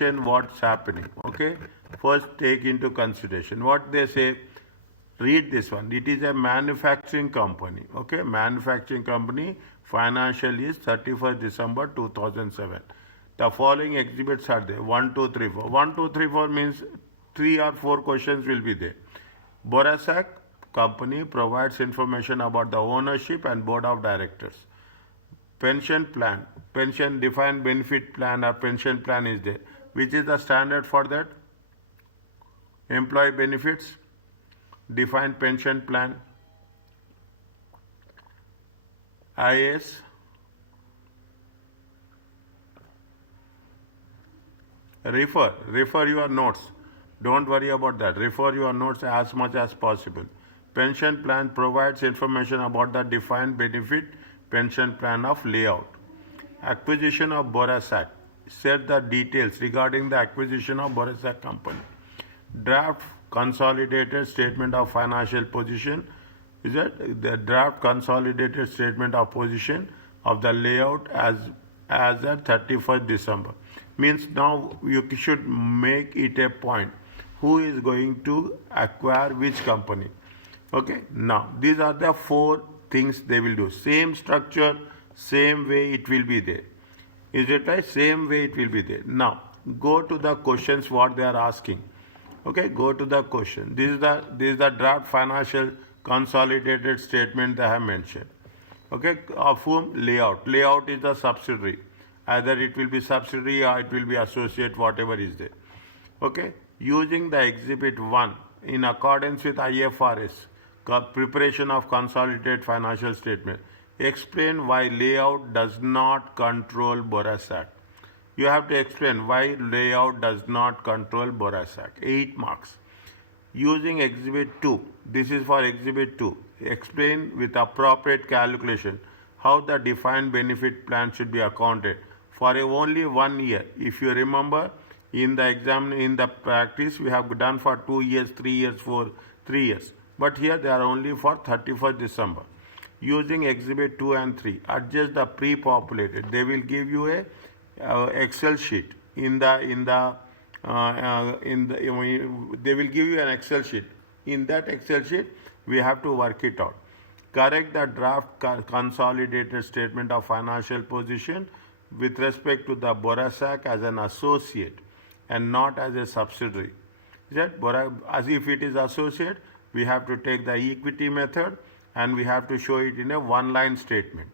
what's happening. Okay, first take into consideration what they say. Read this one. It is a manufacturing company. Okay, manufacturing company. Financial is 31st December 2007. The following exhibits are there. 1, 2, 3, 4. 1, 2, 3, 4 means 3 or 4 questions will be there. Borasak company provides information about the ownership and board of directors. Pension plan, pension defined benefit plan or pension plan is there. Which is the standard for that? Employee benefits, defined pension plan, IAS, refer your notes. Don't worry about that. Refer your notes as much as possible. Pension plan provides information about the defined benefit pension plan of layout. Acquisition of Borasak. Set the details regarding the acquisition of Borasak company. Draft consolidated statement of financial position. Is it the draft consolidated statement of position of the layout as at 31st December? Means now you should make it a point. Who is going to acquire which company? Okay. Now these are the 4 things they will do. Same structure, same way it will be there. Is it right? Same way it will be there. Now go to the questions what they are asking. Okay, go to the question. This is the draft financial consolidated statement they have mentioned. Okay, of whom? Layout. Layout is the subsidiary. Either it will be subsidiary or it will be associate, whatever is there. Okay, using the exhibit 1 in accordance with IFRS, preparation of consolidated financial statement. Explain why layout does not control Borasak. You have to explain why layout does not control Borasak. 8 marks. Using exhibit 2. This is for exhibit 2. Explain with appropriate calculation how the defined benefit plan should be accounted for only 1 year. If you remember, in the exam, in the practice, we have done for 2 years, 3 years, 3 years. But here they are only for 31st December. Using exhibit 2 and 3, adjust the pre-populated. They will give you a Excel sheet. They will give you an Excel sheet. In that Excel sheet, we have to work it out. Correct the draft consolidated statement of financial position with respect to the Borasak as an associate and not as a subsidiary. As if it is associate, we have to take the equity method and we have to show it in a one-line statement.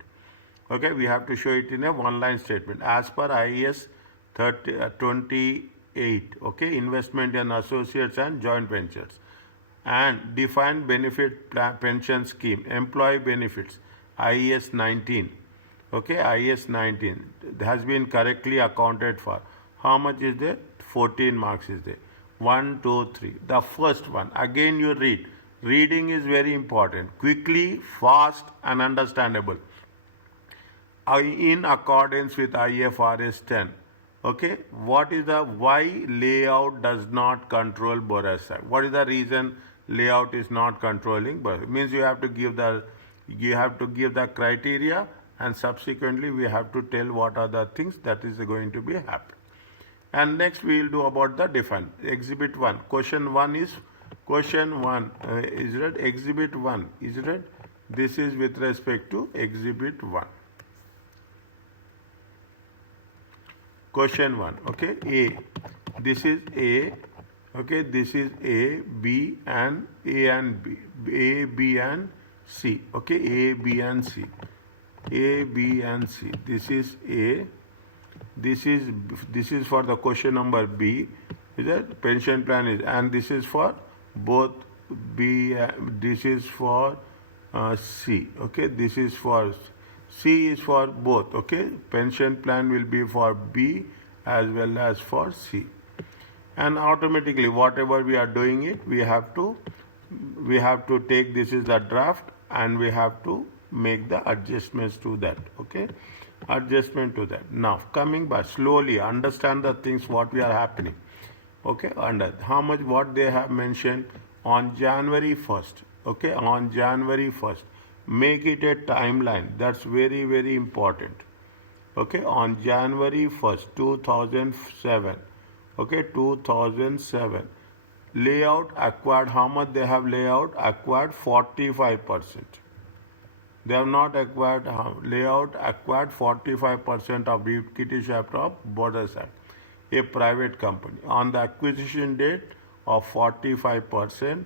Okay, we have to show it in a one-line statement as per IAS 28. Okay, investment in associates and joint ventures. And defined benefit pension scheme, employee benefits, IAS 19. Okay, IAS 19 has been correctly accounted for. How much is there? 14 marks is there. 1, 2, 3. The first one, again you read. Reading is very important. Quickly, fast and understandable. In accordance with IFRS 10. Okay, what is the why layout does not control Borasak? What is the reason layout is not controlling? But it means you have to give the criteria, and subsequently we have to tell what are the things that is going to be happen. And next we will do about the define. Exhibit 1. Question 1 is it exhibit 1? Is it? This is with respect to exhibit 1. Question 1. Okay, A. This is A. Okay, this is A, B, and A and B. A, B, and C. Okay, A, B, and C. A, B, and C. This is A. This is for the question number B. Is that pension plan is, and this is for both B. This is for C. Okay, this is for C is for both. Okay, pension plan will be for B as well as for C, and automatically whatever we are doing it, we have to take this is the draft and we have to make the adjustments to that. Okay, adjustment to that. Now coming back slowly, understand the things what we are happening. Okay, under how much what they have mentioned on January 1st. Okay, on January 1st. Make it a timeline. That's very, very important. Okay, on January 1st, 2007, Okay, 2007. Layout acquired, how much they have layout? Acquired 45%. They have not acquired, layout acquired 45% of the equity share of Bodasak, a private company. On the acquisition date of 45%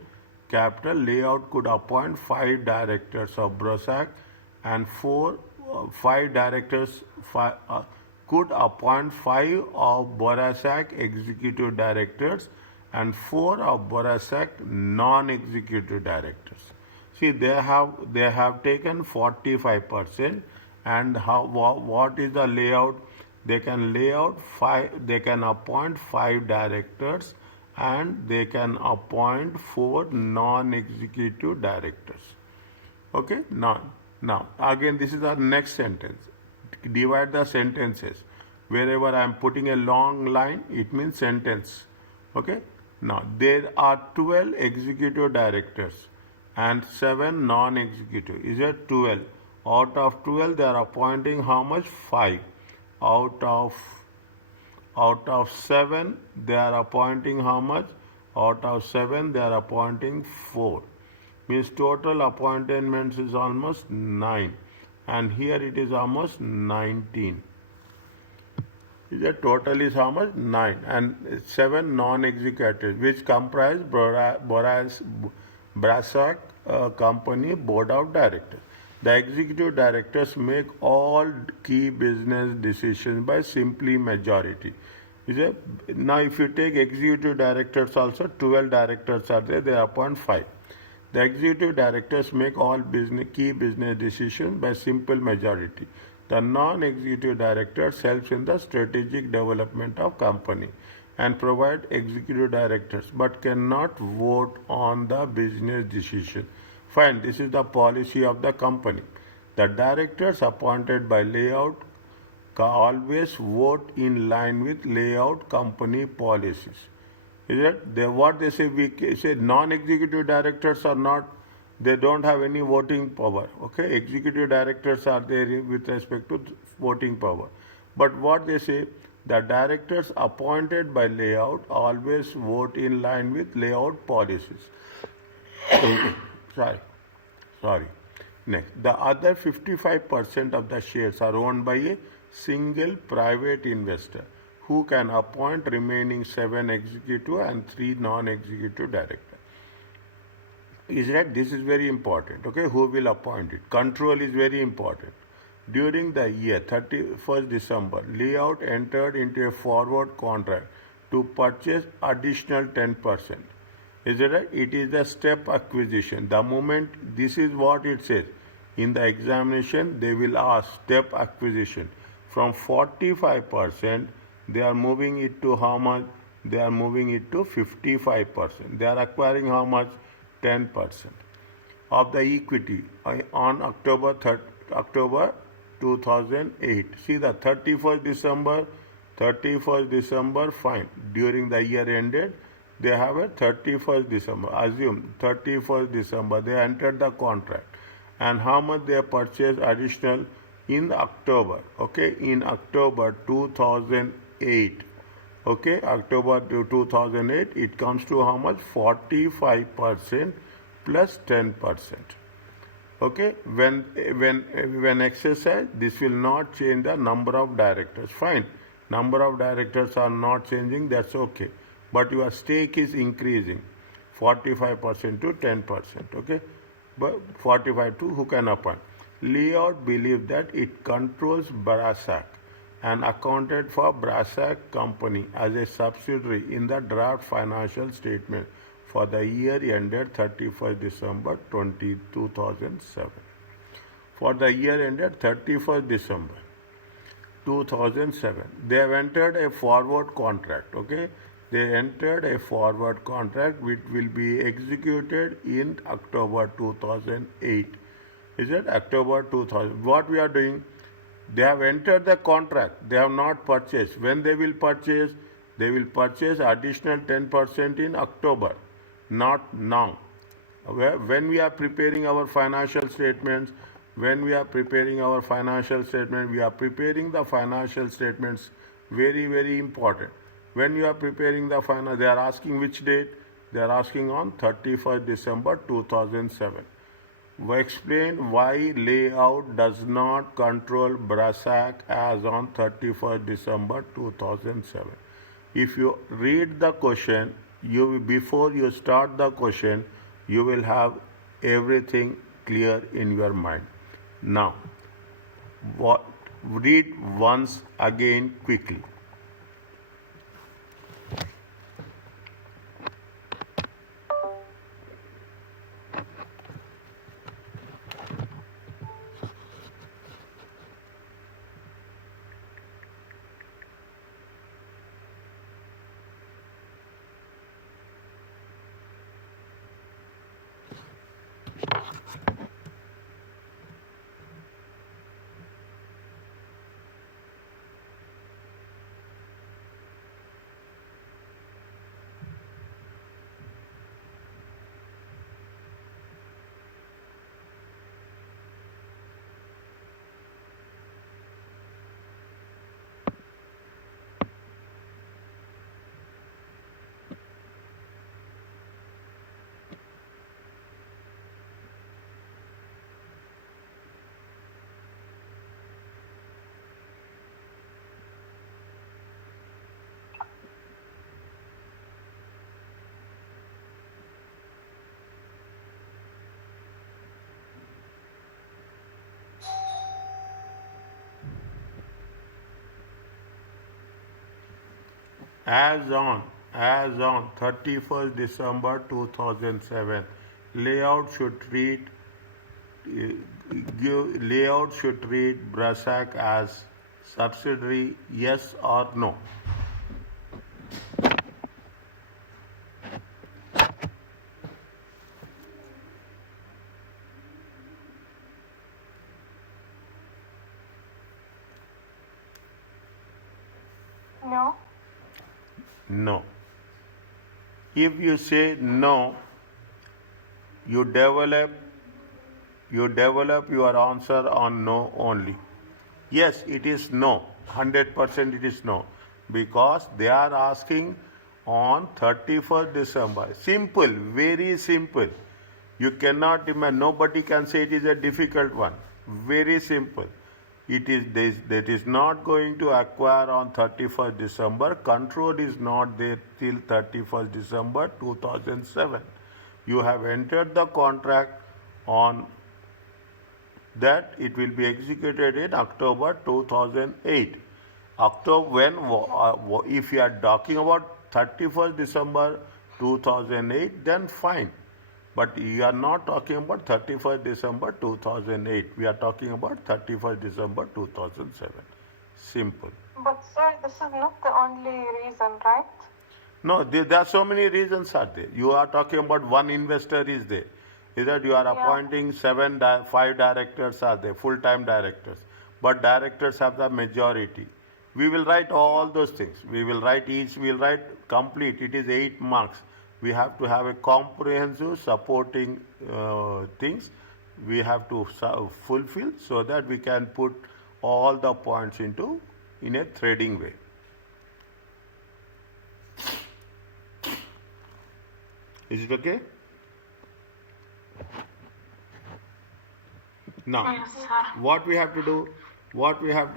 capital, layout could appoint 5 directors of Brosak and 5 directors could appoint 5 of Borasak executive directors and 4 of Borasak non-executive directors. See, they have taken 45%, and what is the layout? They can lay out 5. They can appoint 5 directors, and they can appoint 4 non-executive directors. Okay, now again, this is our next sentence. Divide the sentences. Wherever I am putting a long line, it means sentence. Okay, now there are 12 executive directors and 7 non-executive. Is it 12? Out of 12, they are appointing how much? 5. Out of 7, they are appointing how much? Out of 7, they are appointing 4. Means total appointments is almost 9. And here it is almost 19. The total is how much? 9. And 7 non-executives, which comprise Brasak Company Board of Directors. The executive directors make all key business decisions by simply majority. Now, if you take executive directors also, 12 directors are there, they appoint 5. The executive directors make all key business decisions by simple majority. The non-executive directors helps in the strategic development of company and provide executive directors but cannot vote on the business decision. Fine, this is the policy of the company. The directors appointed by layout always vote in line with layout company policies. Is it? What they say, we say non-executive directors are not, they don't have any voting power. Okay, executive directors are there with respect to voting power. But what they say, the directors appointed by layout always vote in line with layout policies. Sorry. Next, the other 55% of the shares are owned by a single private investor who can appoint remaining 7 executive and 3 non-executive directors. Is that this is very important? Okay, who will appoint it? Control is very important. During the year 31st December, layout entered into a forward contract to purchase additional 10%. Is it right? It is the step acquisition. The moment, this is what it says. In the examination, they will ask step acquisition. From 45%, they are moving it to how much? They are moving it to 55%. They are acquiring how much? 10% of the equity on October 2008. See the 31st December, fine. During the year ended, they have a 31st December. Assume 31st December, they entered the contract. And how much they purchased additional in October? Okay, in October 2008. Okay, October 2008, it comes to how much? 45% plus 10%. Okay, when exercised, this will not change the number of directors. Fine, number of directors are not changing, that's okay. But your stake is increasing, 45% to 10%. Okay, but 45 to who can appoint. Layout believes that it controls Brasak and accounted for Brasak Company as a subsidiary in the draft financial statement for the year ended 31st December 2007. For the year ended 31st December 2007, they have entered a forward contract. Okay, they entered a forward contract which will be executed in October 2008. Is it October 2000? What we are doing? They have entered the contract. They have not purchased. When they will purchase additional 10% in October, not now. When we are preparing our financial statements, we are preparing the financial statements very, very important. When you are preparing the final, they are asking which date? They are asking on 31st December 2007. We explain why layout does not control BRASAC as on 31st December 2007. If you read the question, before you start the question, you will have everything clear in your mind. Now, read once again quickly. As on 31st December 2007, layout should read layout should read BRASAC as subsidiary, yes or no. No. No. If you say no, you develop your answer on no only. Yes, it is no. 100% it is no. Because they are asking on 31st December. Simple, very simple. You cannot imagine, nobody can say it is a difficult one. Very simple. That is not going to acquire on 31st December. Control is not there till 31st December 2007. You have entered the contract on that it will be executed in October 2008. If you are talking about 31st December 2008, then fine. But you are not talking about 31st December 2008. We are talking about 31st December 2007. Simple. But sir, this is not the only reason, right? No, there are so many reasons are there. You are talking about one investor is there. Is that you are appointing 5 directors are there, full-time directors. But directors have the majority. We will write all those things. We will write complete. It is 8 marks. We have to have a comprehensive supporting things. We have to fulfill so that we can put all the points in a threading way. Is it okay? Now, Yes, sir. what we have to do? We have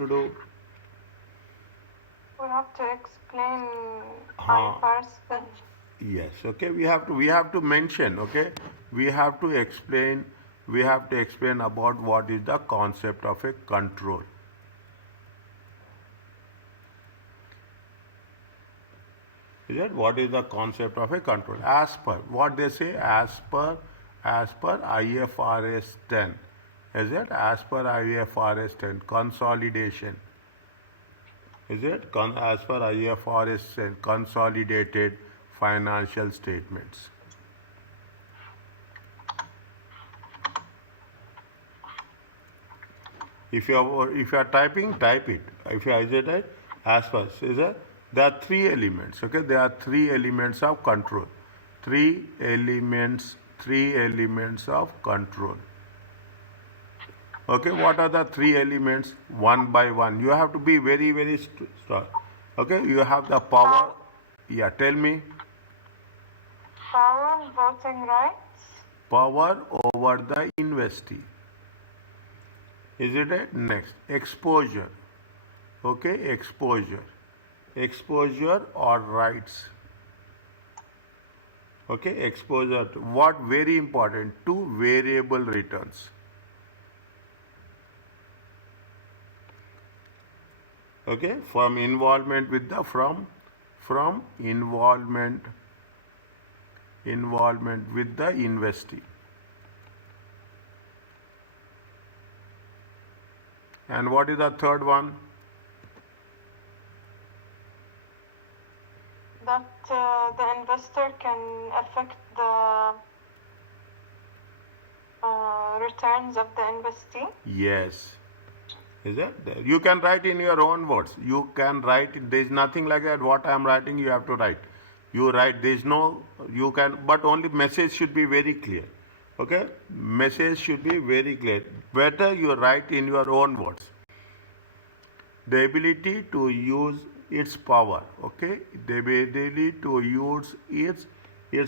to explain IFRS. Yes, okay. We have to mention, okay. We have to explain about what is the concept of a control. Is that what is the concept of a control? As per what they say, as per IFRS 10. Is it as per IFRS 10 consolidation? Is it as per IFRS 10 consolidated financial statements? If you are typing, type it. If you is it as per there are 3 elements. Okay, there are 3 elements of control. 3 elements of control. Okay, what are the 3 elements? One by one. You have to be very, very strong. Okay, you have the power. Yeah, tell me. Power, voting rights. Power over the investee. Is it it? Next, exposure. Okay, exposure. Exposure or rights. Okay, exposure to what? Very important, to variable returns. Okay, from involvement with the from involvement with the investee. And what is the third one? That the investor can affect the returns of the investee. Yes. Is it? There. You can write in your own words. You can write. There is nothing like that. What I am writing, you have to write. You write. There is no. You can. But only message should be very clear. Okay. Message should be very clear. Better you write in your own words. The ability to use its power. Okay. The ability to use its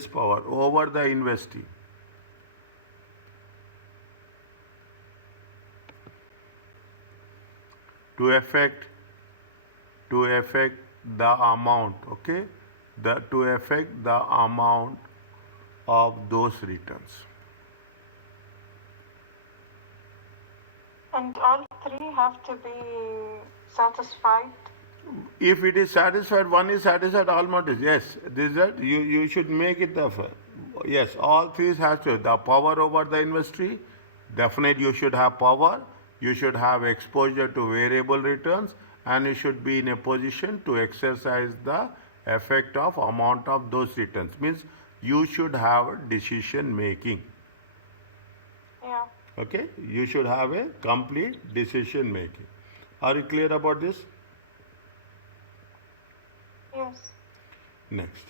power over the investee. To affect the amount, okay, to affect the amount of those returns. And all three have to be satisfied. If it is satisfied, one is satisfied, almost is. Yes, this is that you should make it the yes, all three have to. The power over the industry, definitely you should have power. You should have exposure to variable returns, and you should be in a position to exercise the effect of amount of those returns. Means you should have decision making. Yeah. Okay, you should have a complete decision making. Are you clear about this? Yes. Next.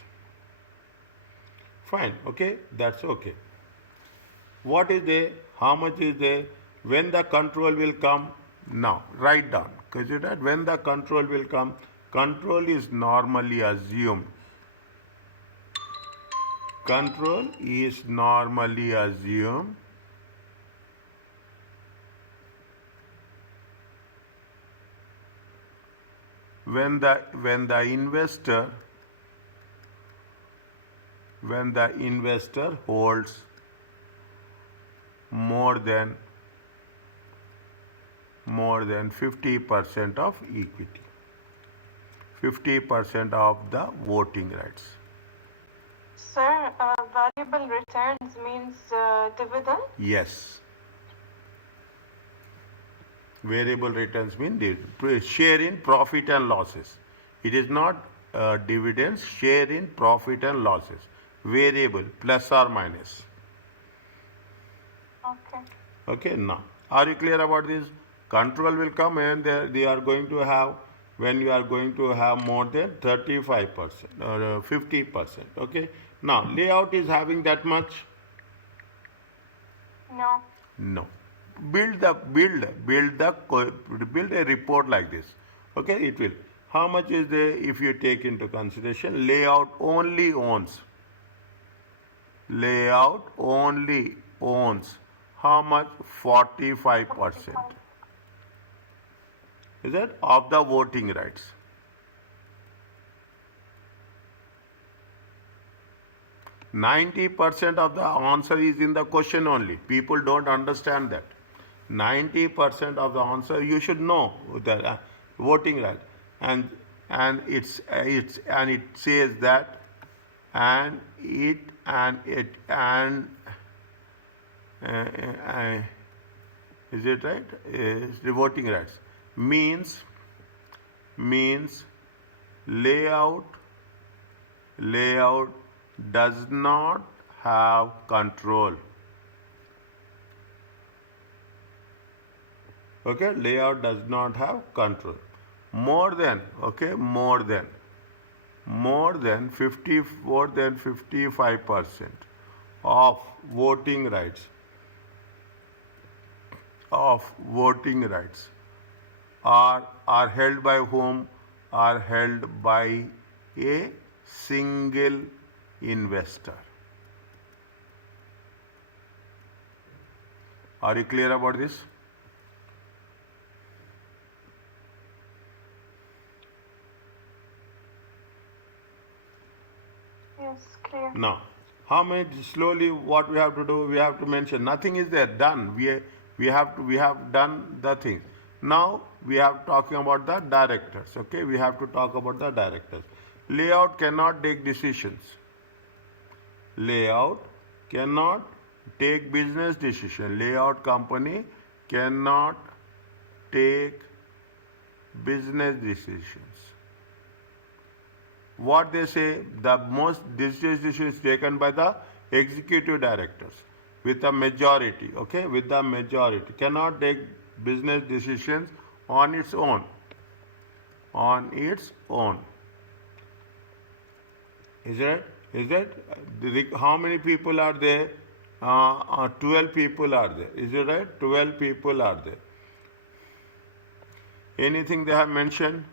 Fine, okay, that's okay. What is there? How much is there? When the control will come? Now, write down. Consider that when the control will come, control is normally assumed. Control is normally assumed when the investor holds more than 50% of equity, 50% of the voting rights. Sir, variable returns means dividend? Yes. Variable returns mean the share in profit and losses. It is not dividends, share in profit and losses. Variable, plus or minus. Okay. Okay, now, are you clear about this? Control will come and they are going to have, when you are going to have more than 35% or 50%. Okay, now layout is having that much? No. No. Build a report like this. Okay, it will. How much is there if you take into consideration layout only owns? Layout only owns. How much? 45%. Is that of the voting rights? %90 of the answer is in the question only. People don't understand that. 90% of the answer you should know the voting right, and it says that is it right? The voting rights means layout does not have control. Okay, layout does not have control. More than 55% of voting rights are held by whom? Are held by a single investor. Are you clear about this? Yes, clear. Now, how many slowly what we have to do? We have to mention nothing is there done. We have done the thing. Now we have talking about the directors. Okay, we have to talk about the directors. Layout cannot take decisions. Layout cannot take business decision. Layout company cannot take business decisions. What they say, the most decisions is taken by the executive directors with a majority, okay, with the majority. Cannot take business decisions on its own. On its own. Is it? How many people are there? 12 people are there. Is it right? 12 people are there. Anything they have mentioned?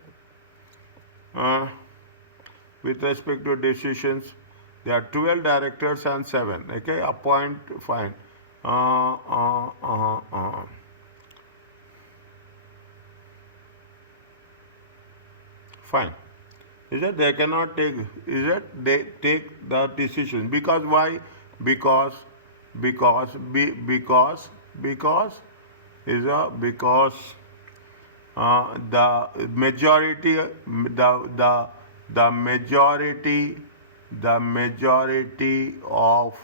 With respect to decisions, there are 12 directors and 7. Okay, appoint, fine. Fine. Is it they cannot take? Is it they take the decision? Because why? Because is a because the majority the majority of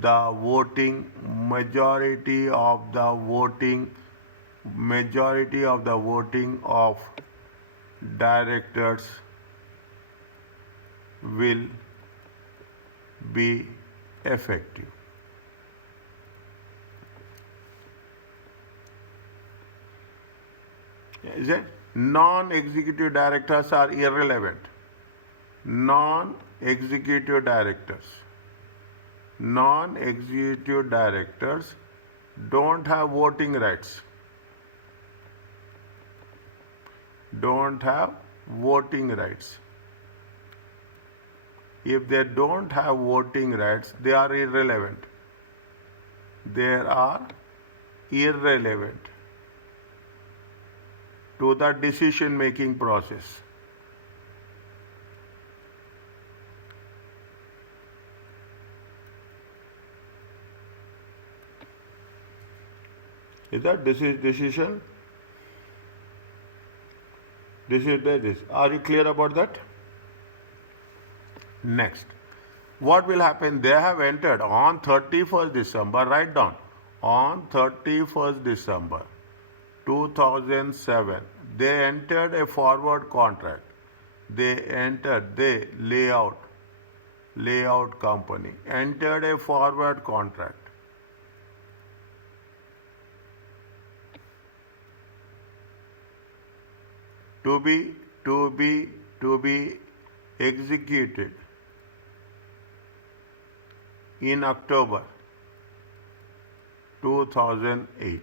the voting of directors will be effective. Is it? Non-executive directors are irrelevant. Non-executive directors don't have voting rights. If they don't have voting rights, they are irrelevant. To the decision making process. Is that decision? This. Are you clear about that? Next. What will happen? They have entered on 31st December, write down, on 31st December 2007, they entered a forward contract. Layout company entered a forward contract. To be executed in October 2008.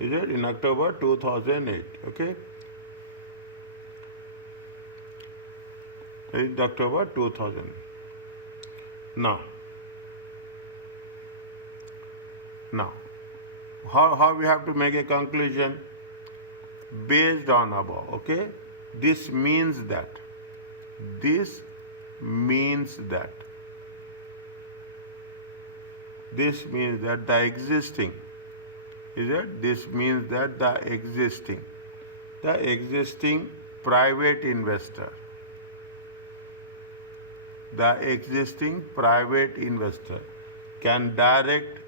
Is it? In October 2008. Okay? It's October 2000. Now, how we have to make a conclusion based on above, okay? This means that the existing, is it? This means that the existing private investor can direct,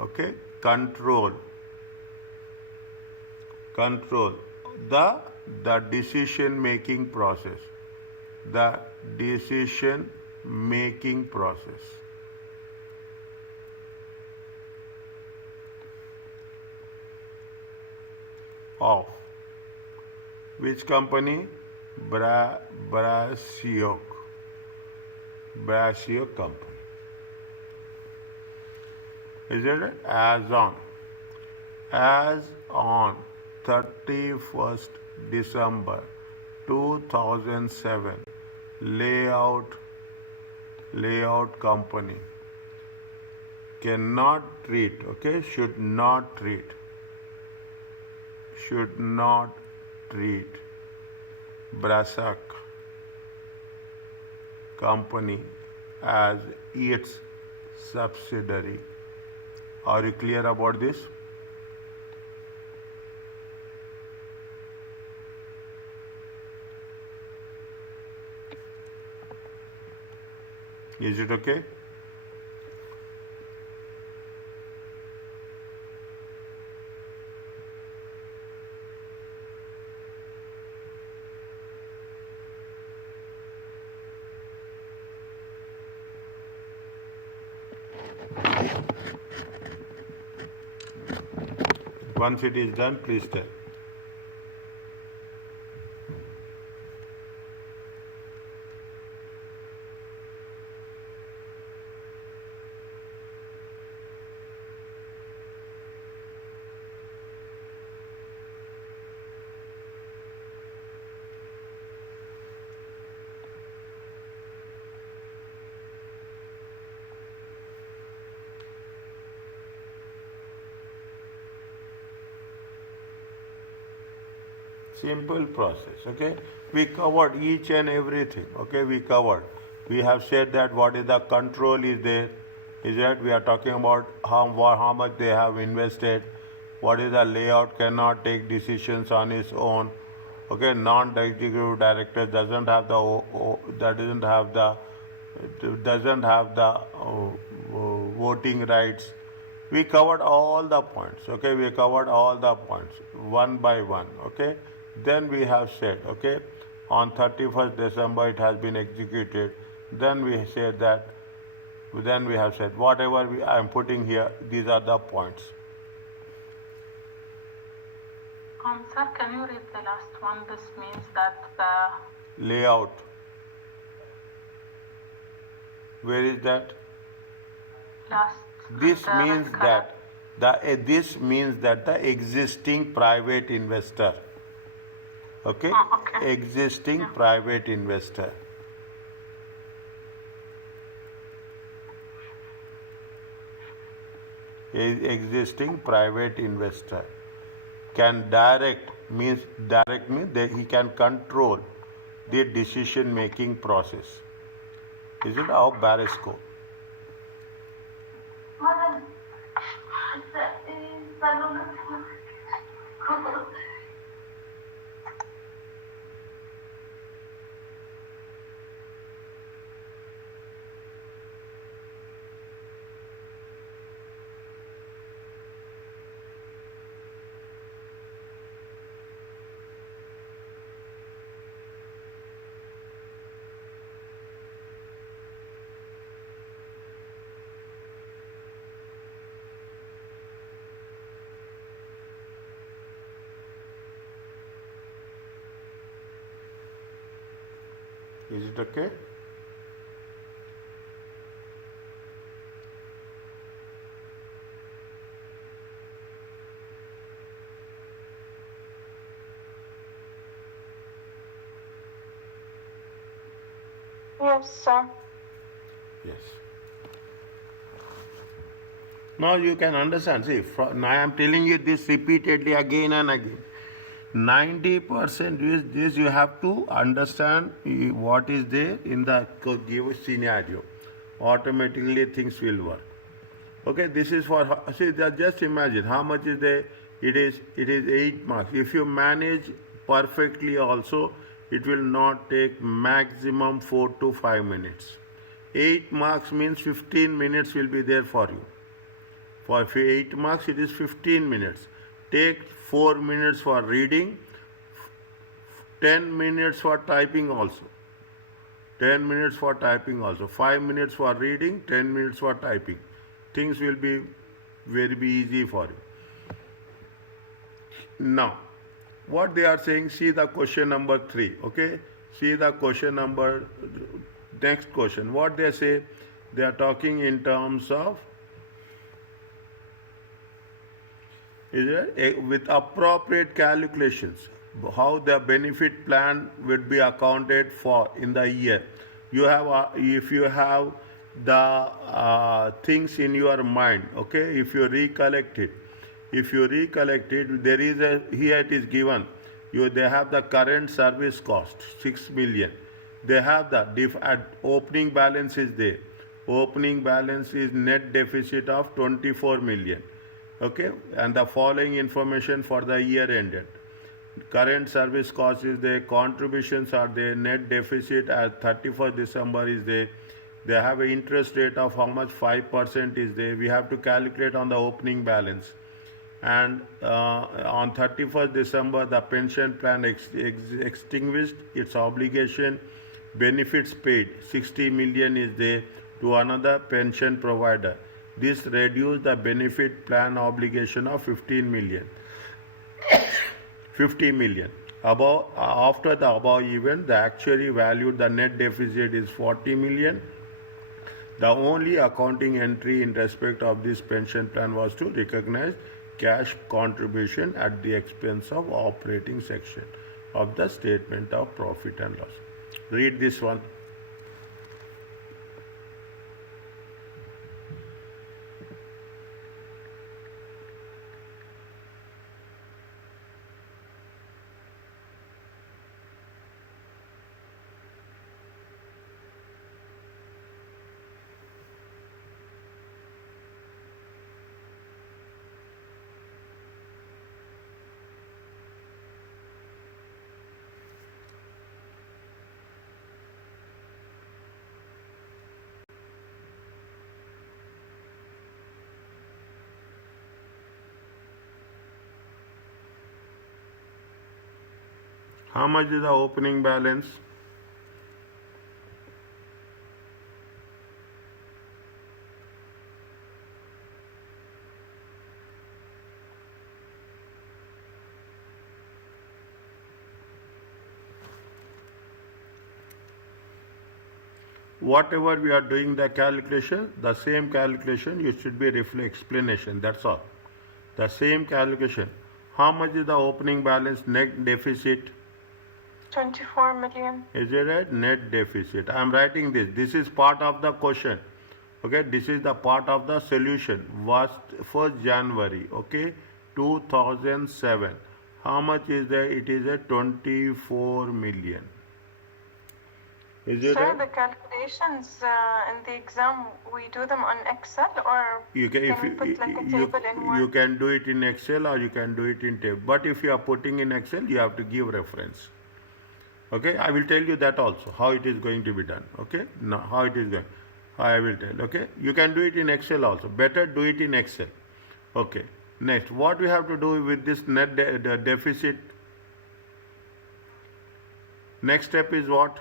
okay, control the decision making process. Of which company? Brassioc company. Is it? As on 31st December 2007 layout company cannot treat, okay, should not treat Brasak company as its subsidiary. Are you clear about this? Is it okay? Once it is done, please tell. Simple process, okay? We covered each and everything, okay? We have said that what is the control is there, is that we are talking about how much they have invested, what is the layout, cannot take decisions on its own, okay? Non-executive director doesn't have the voting rights. We covered all the points, okay? We covered all the points one by one, okay? Then we have said, okay, on 31st December it has been executed. Then we said that, then we have said whatever I am putting here, these are the points. Sir, can you read the last one? This means that the Layout. Where is that? last. This the means color. that the existing private investor, okay, Okay. existing private investor, existing private investor can direct means that he can control the decision making process. Is it our Barisco? Is it okay? Yes, sir. Yes. Now you can understand. See, now I am telling you this repeatedly again and again. 90% is this, you have to understand what is there in the given scenario. Automatically things will work. Okay, this is for, see, just imagine how much is there. It is 8 marks. If you manage perfectly also, it will not take maximum 4 to 5 minutes. 8 marks means 15 minutes will be there for you. For 8 marks, it is 15 minutes. Take 4 minutes for reading, 10 minutes for typing also. 10 minutes for typing also. 5 minutes for reading, 10 minutes for typing. Things will be very easy for you. Now, what they are saying, see the question number 3, okay? See the question number, next question. What they say, they are talking in terms of is it? With appropriate calculations, how the benefit plan would be accounted for in the year. You have, if you have the things in your mind, okay, if you recollect it, there is a, here it is given, they have the current service cost, 6 million. They have the, at opening balance is there. Opening balance is net deficit of 24 million. Okay, and the following information for the year ended. Current service cost is there, contributions are there, net deficit at 31st December is there. They have an interest rate of how much, 5% is there. We have to calculate on the opening balance. And on 31st December, the pension plan extinguished its obligation, benefits paid, 60 million is there to another pension provider. This reduced the benefit plan obligation of 15 million. 50 million. Above, after the above event, the actuary valued the net deficit is 40 million. The only accounting entry in respect of this pension plan was to recognize cash contribution at the expense of operating section of the statement of profit and loss. Read this one. How much is the opening balance? Whatever we are doing the calculation, the same calculation you should be explanation, that's all. The same calculation. How much is the opening balance, net deficit? 24 million. Is it right? Net deficit. I am writing this. This is part of the question. Okay, this is the part of the solution. Was 1st January, okay, 2007. How much is there? It is a 24 million. Is it Sir, right? the calculations in the exam, we do them on Excel, or You can, we put like a table in Word? you can do it in Excel or you can do it in table. But if you are putting in Excel, you have to give reference. Okay, I will tell you that also, how it is going to be done. Okay, now how it is going, I will tell. Okay, you can do it in Excel also. Better do it in Excel. Okay, next, what we have to do with this net deficit? Next step is what?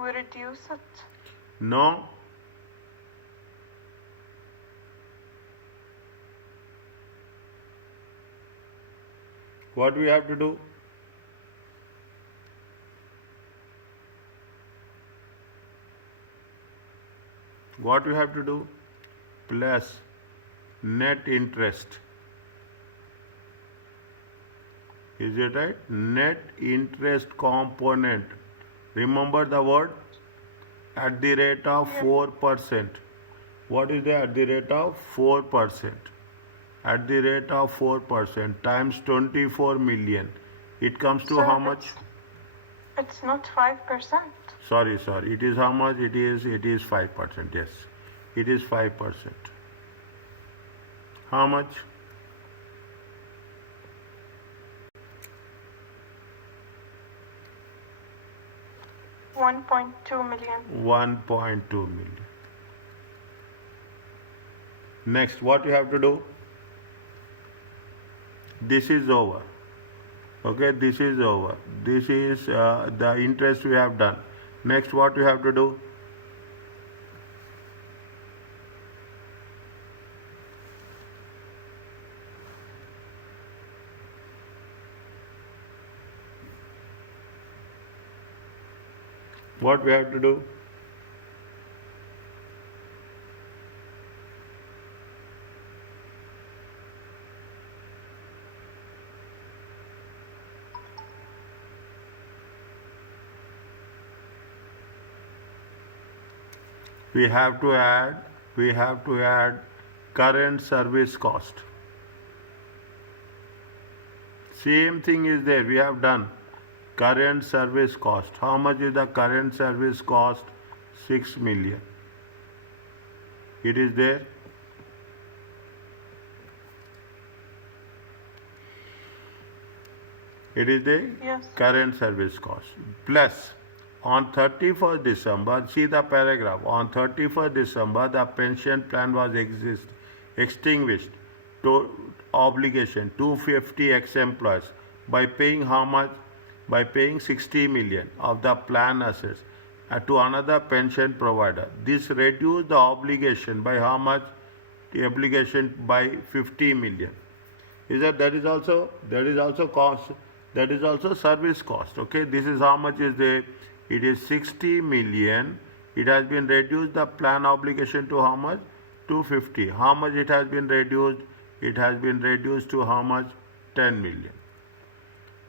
We reduce it. No. What we have to do? What we have to do? Plus net interest. Is it right? Net interest component. Remember the word? At the rate of 4%. What is the at the rate of 4%? At the rate of 4% times 24 million. It comes to Sir, how much? It's not 5%. Sorry. It is how much? It is 5%. Yes. It is 5%. How much? $1.2 million. 1.2 million. Next, what you have to do? This is over. Okay, this is over. This is the interest we have done. Next, what you have to do? What we have to do? we have to add current service cost. Same thing is there, we have done current service cost. How much is the current service cost? 6 million. It is there. It is the Yes. current service cost. Plus, on 31st December, see the paragraph, on 31st December, the pension plan was extinguished to obligation 250 ex-employees by paying how much? By paying 60 million of the plan assets to another pension provider. This reduced the obligation by how much? The obligation by 50 million. Is that is also cost, that is also service cost. Okay, this is how much is there? It is 60 million. It has been reduced the plan obligation to how much? 250. How much it has been reduced? It has been reduced to how much? 10 million.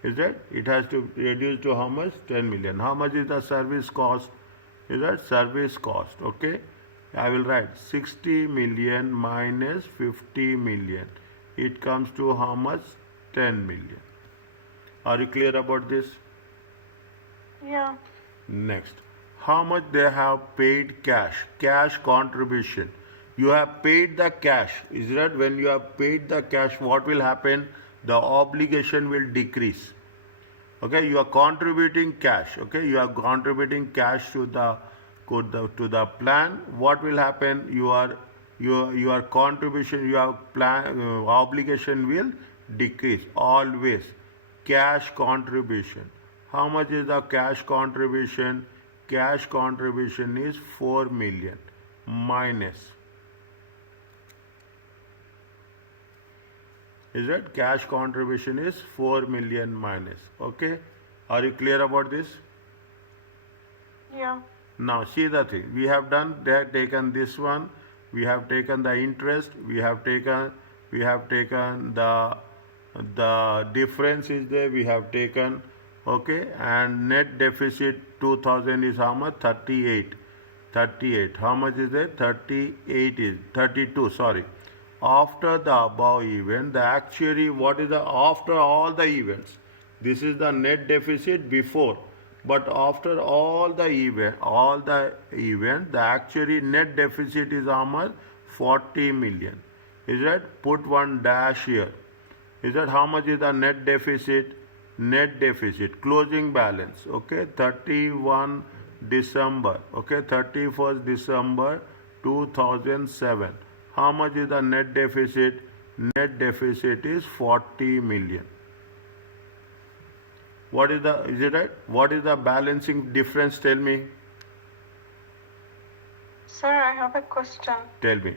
Is that? It has to reduce to how much? 10 million. How much is the service cost? Is that service cost? Okay, I will write 60 million minus 50 million. It comes to how much? 10 million. Are you clear about this? Yeah. Next, how much they have paid cash contribution. You have paid the cash. Is that? When you have paid the cash, what will happen? The obligation will decrease. Okay, you are contributing cash. Okay, you are contributing cash to the plan. What will happen? Your contribution, your plan obligation will decrease always. Cash contribution. How much is the cash contribution? Cash contribution is 4 million minus. Is it? Cash contribution is 4 million minus. Okay, are you clear about this? Yeah. Now see the thing, we have done, they have taken this one, we have taken the interest, we have taken the difference is there, we have taken. Okay, and net deficit 2000 is how much? 38. How much is it? 38 is 32, sorry. After the above event, the actuary, what is the after all the events? This is the net deficit before, but after all the event, the actuary net deficit is how much? 40 million. Is that? Put one dash here. Is that how much is the net deficit? Net deficit, closing balance. Okay, 31 December. Okay, 31st December 2007. How much is the net deficit? Net deficit is 40 million. What is the, is it right? What is the balancing difference? Tell me. Sir, I have a question. Tell me.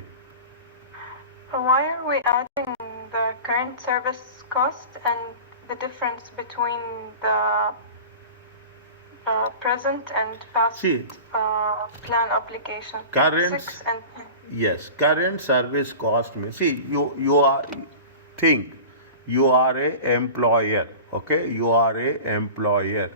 Why are we adding the current service cost and the difference between the present and past See, plan obligation? current, 6 and 10. yes, current service cost means, see, you are, think, you are a employer, okay, you are a employer,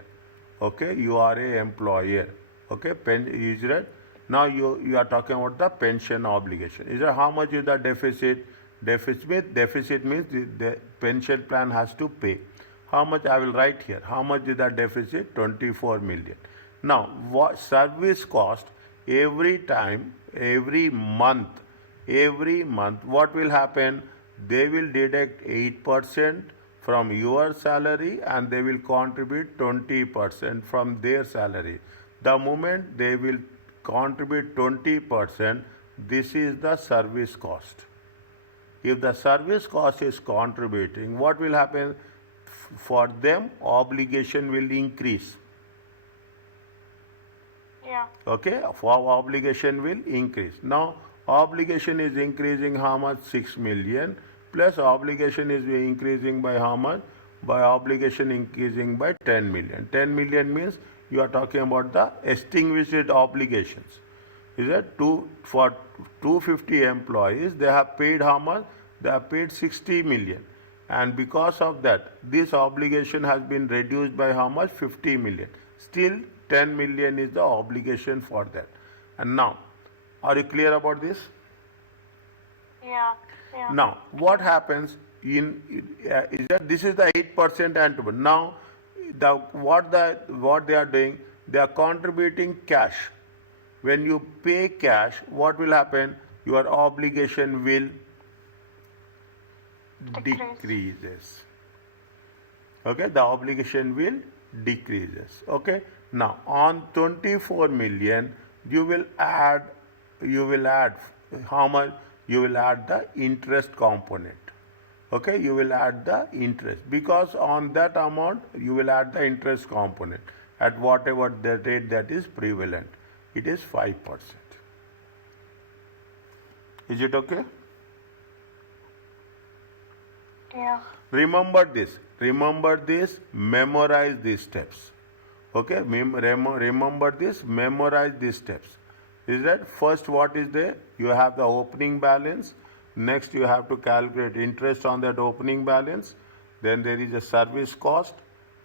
okay, you are a employer, okay, is that? Now you are talking about the pension obligation. Is that how much is the deficit? Deficit means the pension plan has to pay. How much I will write here? How much is the deficit? 24 million. Now, what service cost every time, every month, what will happen? They will deduct 8% from your salary and they will contribute 20% from their salary. The moment they will contribute 20%, this is the service cost. If the service cost is contributing, what will happen? For them, obligation will increase. Yeah. Okay, for obligation will increase. Now, obligation is increasing how much? 6 million plus obligation is increasing by how much? By obligation increasing by 10 million. 10 million means you are talking about the extinguished obligations. Is that for 250 employees, they have paid how much? They have paid 60 million. And because of that, this obligation has been reduced by how much? 50 million. Still 10 million is the obligation for that. And now, Are you clear about this? Yeah. Yeah. Now, what happens is that this is the 8% and now what they are doing, they are contributing cash. When you pay cash, what will happen? Your obligation will decreases. Okay, the obligation will decreases. Okay, now on 24 million, you will add how much? You will add the interest component. Okay, you will add the interest because on that amount you will add the interest component at whatever the rate that is prevalent. It is 5%. Is it okay? Yeah. Remember this, memorize these steps. Okay, remember this, memorize these steps. Is that first what is there? You have the opening balance. Next you have to calculate interest on that opening balance. Then there is a service cost,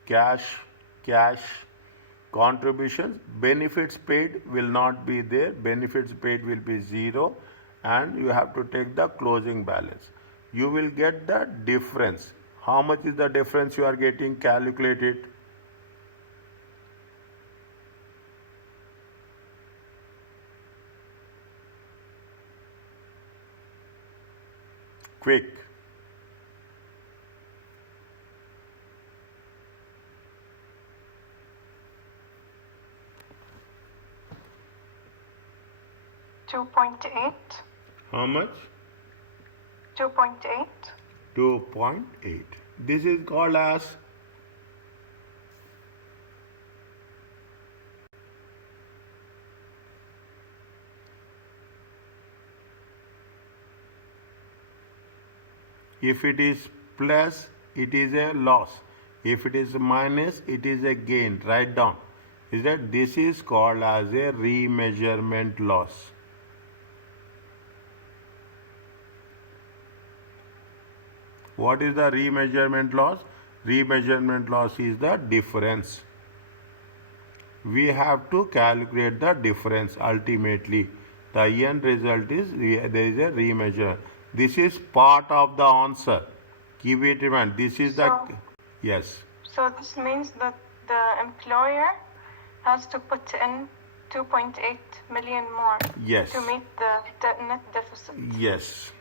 cash, contributions. Benefits paid will not be there. Benefits paid will be 0. And you have to take the closing balance. You will get the difference. How much is the difference you are getting? Calculated. Quick. $2.8. How much? 2.8. 2.8. This is called as if it is plus, it is a loss. If it is minus, it is a gain. Write down. Is that this is called as a remeasurement loss. What is the remeasurement loss? Remeasurement loss is the difference. We have to calculate the difference ultimately. The end result is there is a remeasure. This is part of the answer. Keep it in mind. This is the yes. So this means that the employer has to put in 2.8 million more Yes. to meet the net deficit. Yes.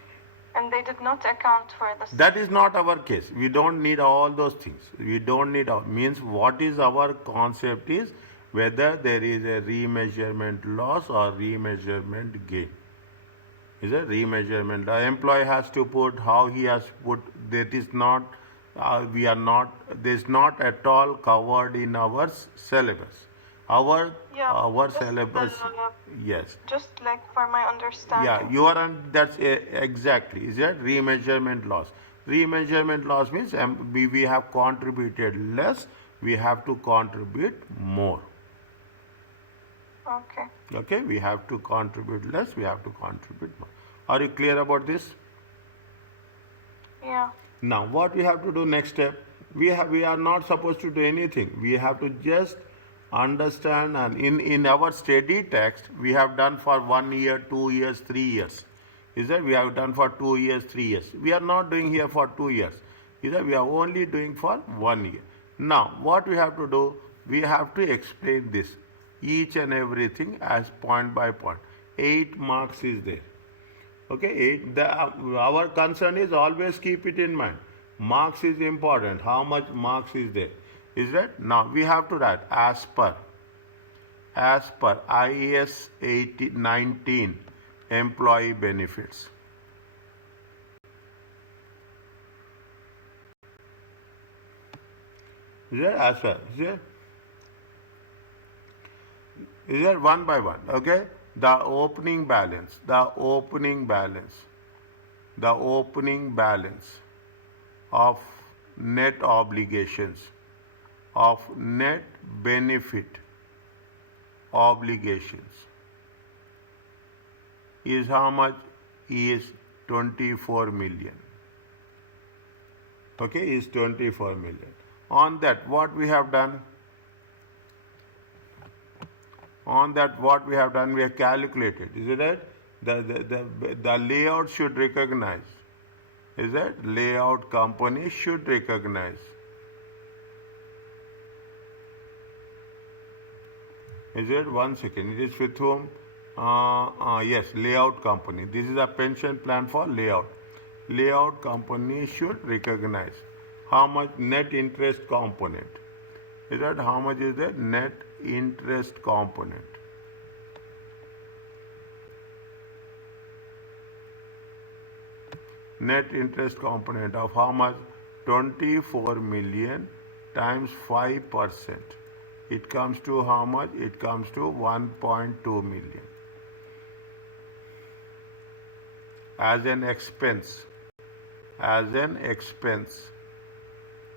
And they did not account for this. That is not our case. We don't need all those things. We don't need means what is our concept is whether there is a remeasurement loss or remeasurement gain. Is a remeasurement. The employee has to put how he has put. That is not. We are not. This is not at all covered in our syllabus. Our syllabus. Yes. Just like for my understanding. Yeah, you are on. That's exactly. Is that remeasurement loss? Remeasurement loss means we have contributed less. We have to contribute more. Okay. Okay, we have to contribute less. We have to contribute more. Are you clear about this? Yeah. Now, what we have to do next step? We are not supposed to do anything. We have to just understand, and in our study text we have done for 1 year, 2 years, 3 years. Is that we have done for 2 years, 3 years. We are not doing here for 2 years. Is that we are only doing for 1 year. Now, what we have to do? We have to explain this each and everything as point by point. 8 marks is there. Okay, our concern is always keep it in mind. Marks is important. How much marks is there? Is that now we have to write as per IAS 19 employee benefits. Is that as per? Is that one by one? Okay. The opening balance of net obligations, of net benefit obligations is how much? Is 24 million. Okay, is 24 million. On that, what we have done? On that, what we have done, we have calculated. Is it right? The layout should recognize. Is that layout company should recognize. Is it? 1 second. It is with whom? Yes, layout company. This is a pension plan for layout. Layout company should recognize how much net interest component. Is that how much is the net interest component? Net interest component of how much? 24 million times 5%. It comes to how much? It comes to 1.2 million. As an expense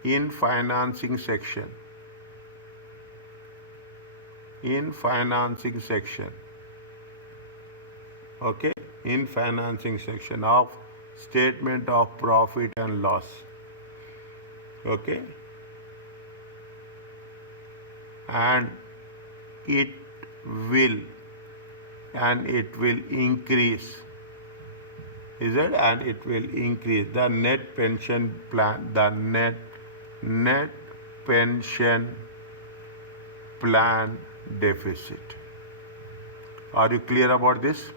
in financing section. Okay, in financing section of statement of profit and loss. Okay, and it will increase. Is it? And it will increase the net pension plan, the net pension plan deficit. Are you clear about this?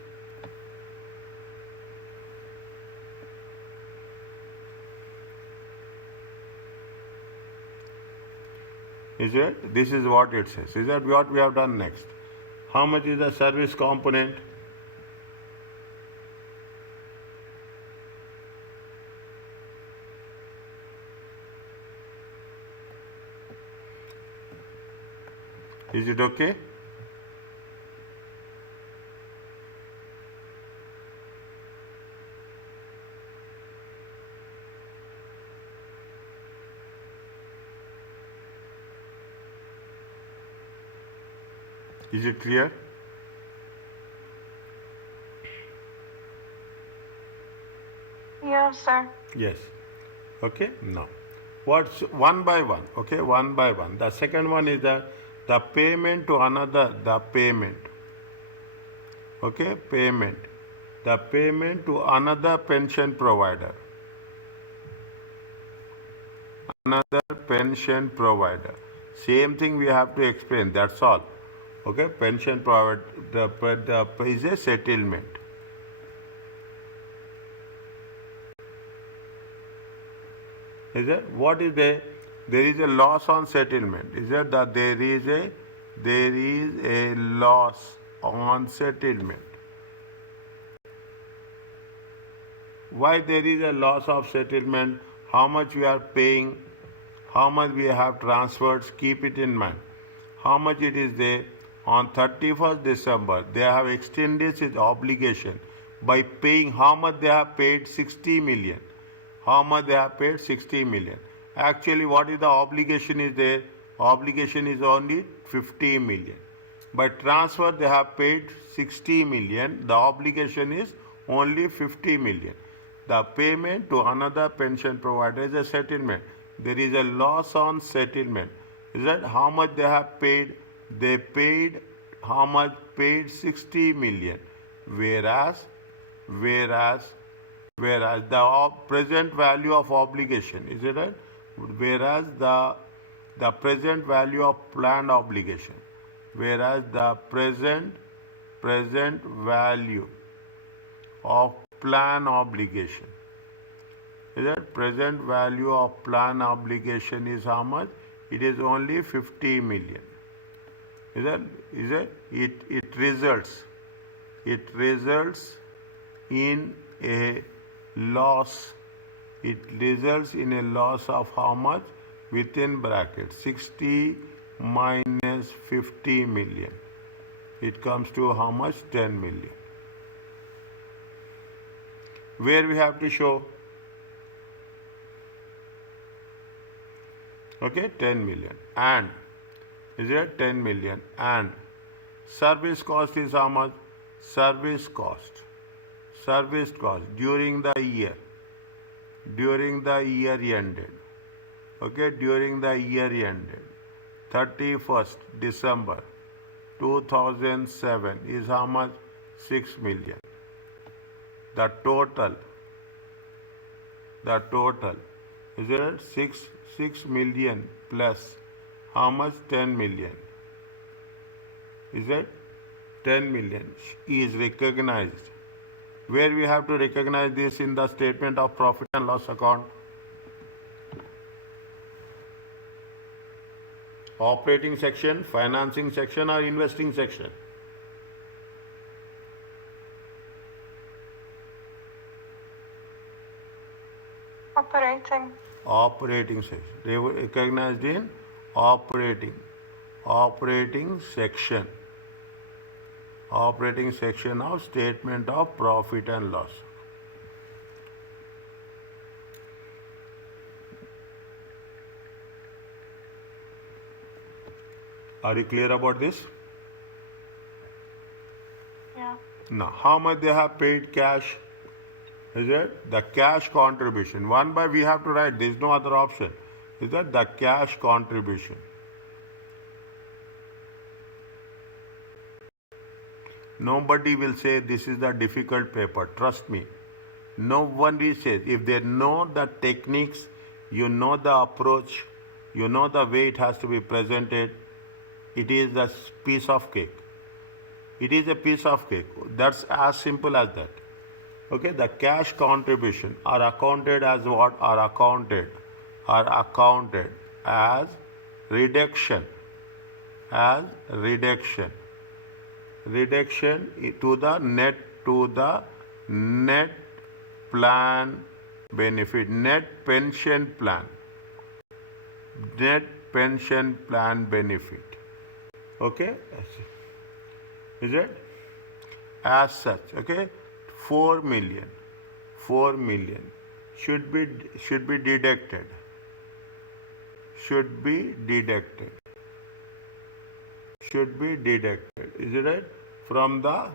Is it? This is what it says. Is that what we have done next? How much is the service component? Is it okay? Is it clear? Yeah, sir. Yes. Okay. Now, what's one by one? Okay, one by one. The second one is the payment to another. The payment. Okay, payment. The payment to another pension provider. Another pension provider. Same thing we have to explain. That's all. Okay, pension provider is a settlement. Is it? What is there? There is a loss on settlement. Is it that there is a loss on settlement? Why there is a loss of settlement? How much we are paying? How much we have transferred? Keep it in mind. How much it is there? On 31st December, they have extended its obligation by paying how much they have paid? 60 million. How much they have paid? 60 million. Actually, what is the obligation is there? Obligation is only 50 million. By transfer, they have paid 60 million. The obligation is only 50 million. The payment to another pension provider is a settlement. There is a loss on settlement. Is that how much they have paid? They paid how much? Paid 60 million. Whereas the present value of obligation, is it right? Whereas the present value of planned obligation, whereas the present value of plan obligation, is that present value of plan obligation is how much? It is only 50 million. Is that it results in a loss. It results in a loss of how much? Within bracket 60 minus 50 million. It comes to how much? 10 million. Where we have to show? Okay, 10 million. And is it 10 million? And service cost is how much? Service cost during the year ended. Okay, during the year ended 31st December 2007 is how much? 6 million. The total is it 6 million plus how much? 10 million. Is it 10 million is recognized. Where we have to recognize this? In the statement of profit and loss account. Operating section, financing section, or investing section? Operating section. They were recognized in operating section. Operating section of statement of profit and loss. Are you clear about this? Yeah. Now, how much they have paid cash? Is it the cash contribution? One by we have to write. There is no other option. Is that the cash contribution? Nobody will say this is the difficult paper. Trust me. Nobody says. If they know the techniques, you know the approach, you know the way it has to be presented, it is a piece of cake. It is a piece of cake. That's as simple as that. Okay, the cash contribution are accounted as what? Are accounted as reduction. Reduction to the net plan benefit, net pension plan benefit. Okay, is it as such? Okay, 4 million should be deducted. Should be deducted. Is it right? From the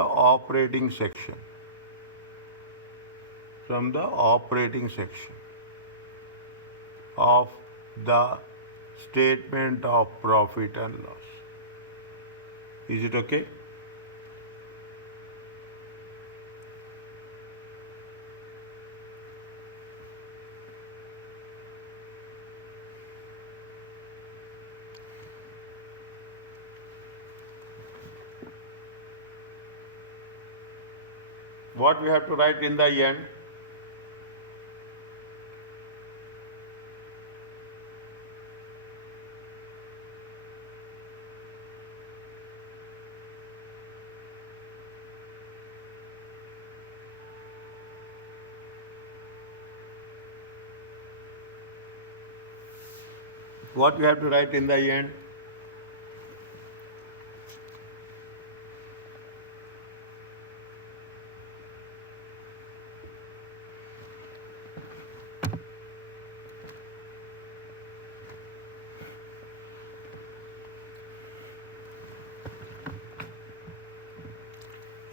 operating section. From the operating section of the statement of profit and loss. Is it okay? What we have to write in the end? What you have to write in the end?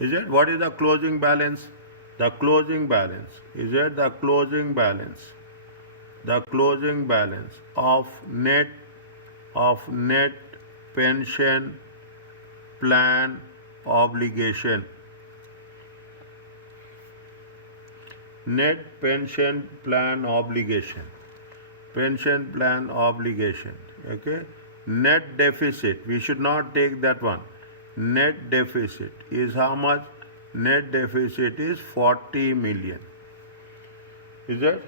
Is it? What is the closing balance? The closing balance. Is it the closing balance? The closing balance of net pension plan obligation. Net pension plan obligation. Pension plan obligation. Okay. Net deficit. We should not take that one. Net deficit is how much? Net deficit is 40 million. Is that?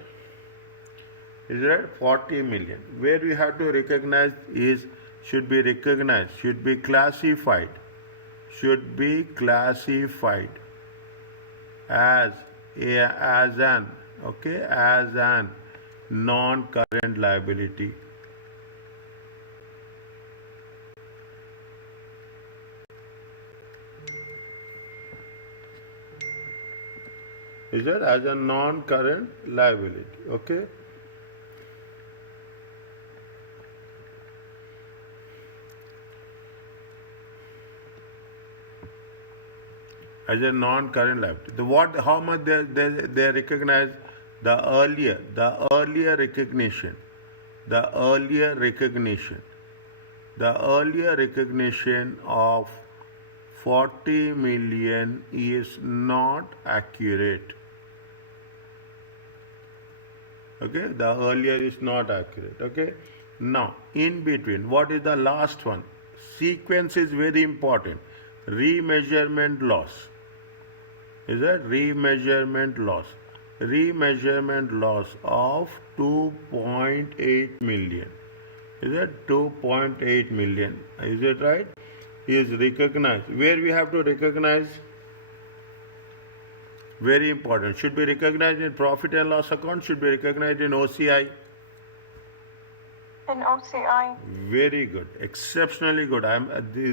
Is that 40 million? Where we have to recognize is should be recognized, should be classified as an non-current liability. Is that as a non-current liability? Okay. As a non-current liability. How much they recognize? the earlier recognition, the earlier recognition, the earlier recognition of 40 million is not accurate. Okay, the earlier is not accurate. Okay, now in between, what is the last one? Sequence is very important. Remeasurement loss. Is that remeasurement loss? Remeasurement loss of 2.8 million. Is it 2.8 million? Is it right? Is recognized. Where we have to recognize? Very important. Should be recognized in profit and loss account. Should be recognized in OCI. In OCI. Very good. Exceptionally good.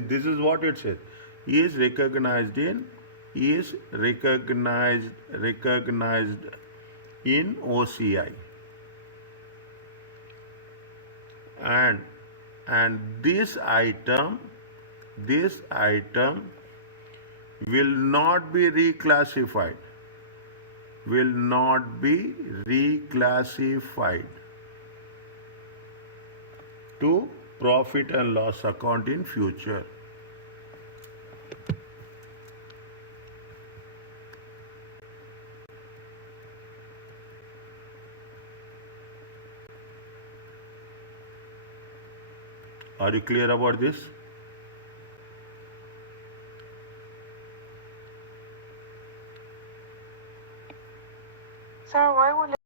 This is what it says. Is recognized in OCI. And this item will not be reclassified. Will not be reclassified to profit and loss account in future. Are you clear about this?